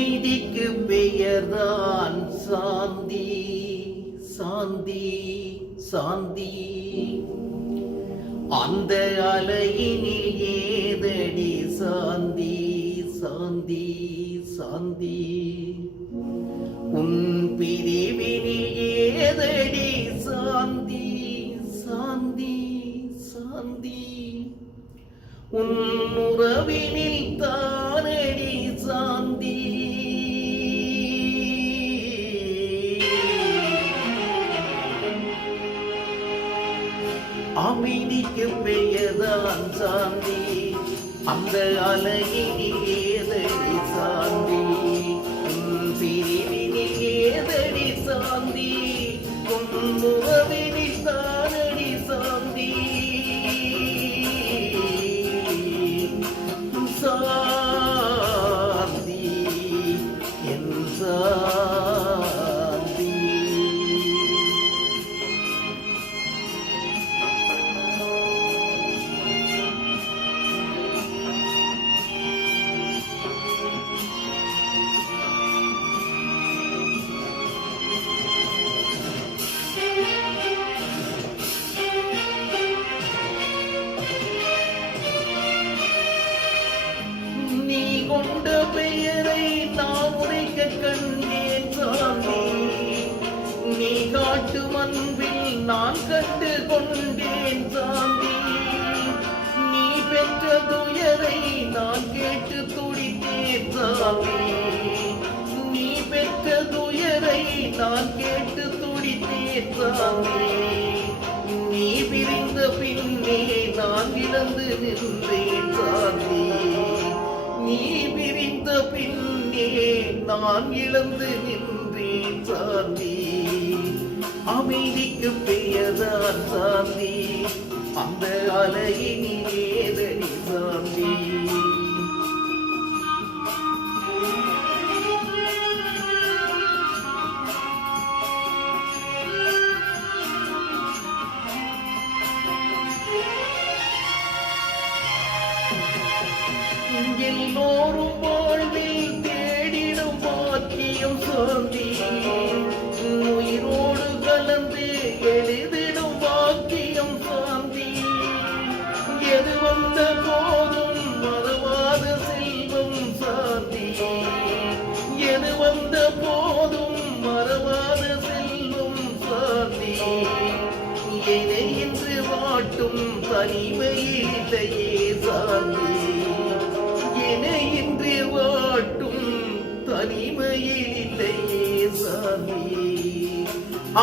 அமைதிக்கு பெயர்தான் சாந்தி. சாந்தி சாந்தி அந்த அலையினில் ஏதடி சாந்தி. சாந்தி சாந்தி உன் பிரிவினில் ஏதடி சாந்தி. சாந்தி சாந்தி உன் உறவினில் தானடி சாந்தி. அமைதிக்கு பெயர்தான் சாந்தி. அந்த அலையினில் ஏதடி சாந்தி. உன் பிரிவினில் ஏதடி சாந்தி. உன் உறவினில் தானடி சாந்தி. சாந்தி என் சாந்தி. நீ கொண்ட பெயரை நான் உரைக்க கண்டேன் சாந்தி. நீ காட்டும் அன்பில் நான் கண்டு கொண்டேன் சாந்தி. நீ பெற்ற துயரை நான் கேட்டு துடித்தேன் சாந்தி. நீ பெற்ற துயரை நான் கேட்டு துடித்தேன் சாந்தி. நீ பிரிந்த பின்னே நான் இழந்து நின்றேன் சாந்தி. நீ பிரிந்த பின்னே நான் இழந்து நின்றேன் சாந்தி. அமைதிக்கு பெயர்தான் சாந்தி. அந்த அலையினில் ஏதடி சாந்தி. எல்லோரும் வாழ்வில் தேடிடும் பாக்கியம் சாந்தி. உயிரோடு கலந்து எழுதிடும் பாக்கியம் சாந்தி. எது வந்த போதும் மறவாத செல்வம் சாந்தி. எது வந்த போதும் மறவாத செல்வம் சாந்தி. என்னை இன்று வாட்டும் தனிமையில்லையே சாந்தி. இன்று வாட்டும் தனிமையில் இல்லையே சாந்தி.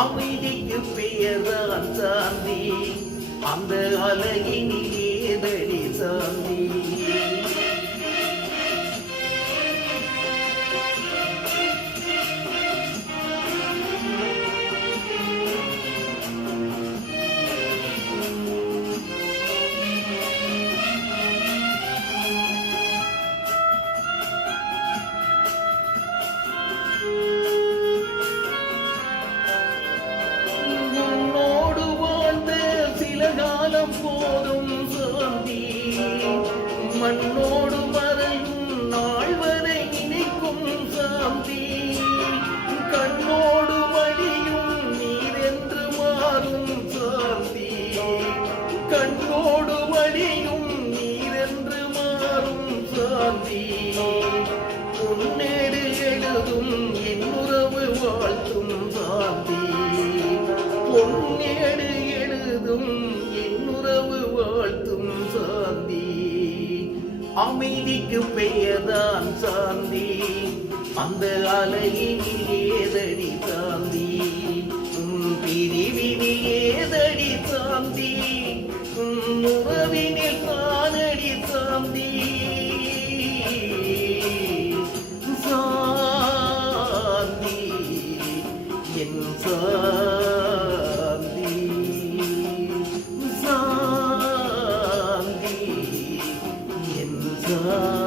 அமைதிக்கு பெயர்தான் சாந்தி. அந்த அலையினில் ஏதடி சாந்தி. காலம் போதும் சாந்தி. மண்ணோடு மறையும் நாள் வரை நினைக்கும் சாந்தி. கண்ணோடு வழியும் நீரென்று மாறும் சாந்தி. கண்ணோடு வழியும் நீரென்று மாறும் சாந்தி. பொன்னேடு எழுதும் என் உறவு வாழ்த்தும் சாந்தி. பொன்னேடு எழுதும் வாழ்த்தும் சாந்தி. அமைதிக்கு பெயர்தான் சாந்தி. அந்த அலையினில் ஏதடி சாந்தி. பிரிவினில் ஏதடி சாந்தி. உறவினில் தானடி சாந்தி. சாந்தி என் சாந்தி. சாந்தி என் சாந்தி.